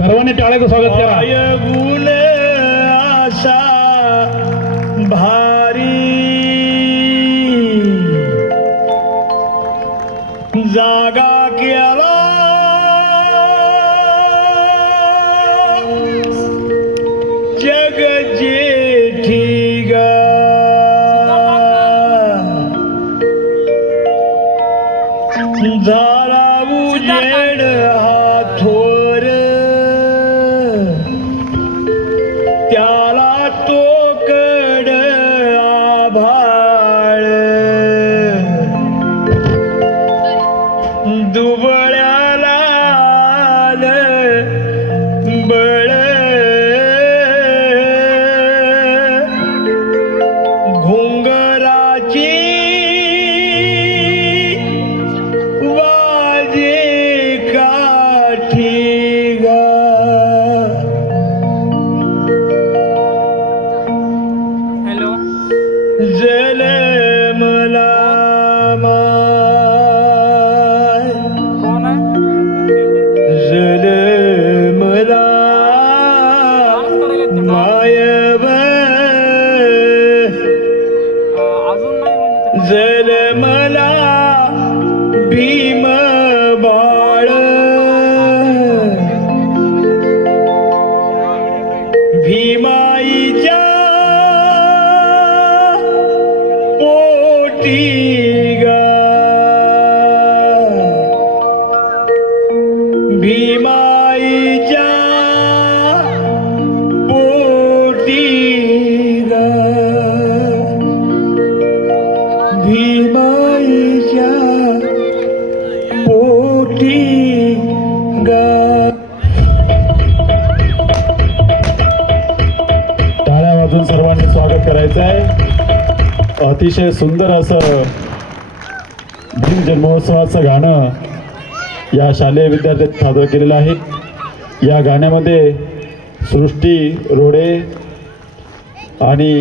सर्वांनी टाळ्याचं स्वागत करा. गुण आशा भारी. जागा केला. जग जेठी ग. झाला उजेड हा. जल मला माय. कोण आहे? जल मला मायब अजून नाही म्हणजे जल मला भीम बाळ. भीमाईच्या सर्वांनी स्वागत करायचं आहे अतिशय सुंदर असं भीम जन्मोत्सवाचं गाणं या शालेय विद्यार्थ्यात सादर केलेलं आहे. या गाण्यामध्ये सृष्टी रोडे आणि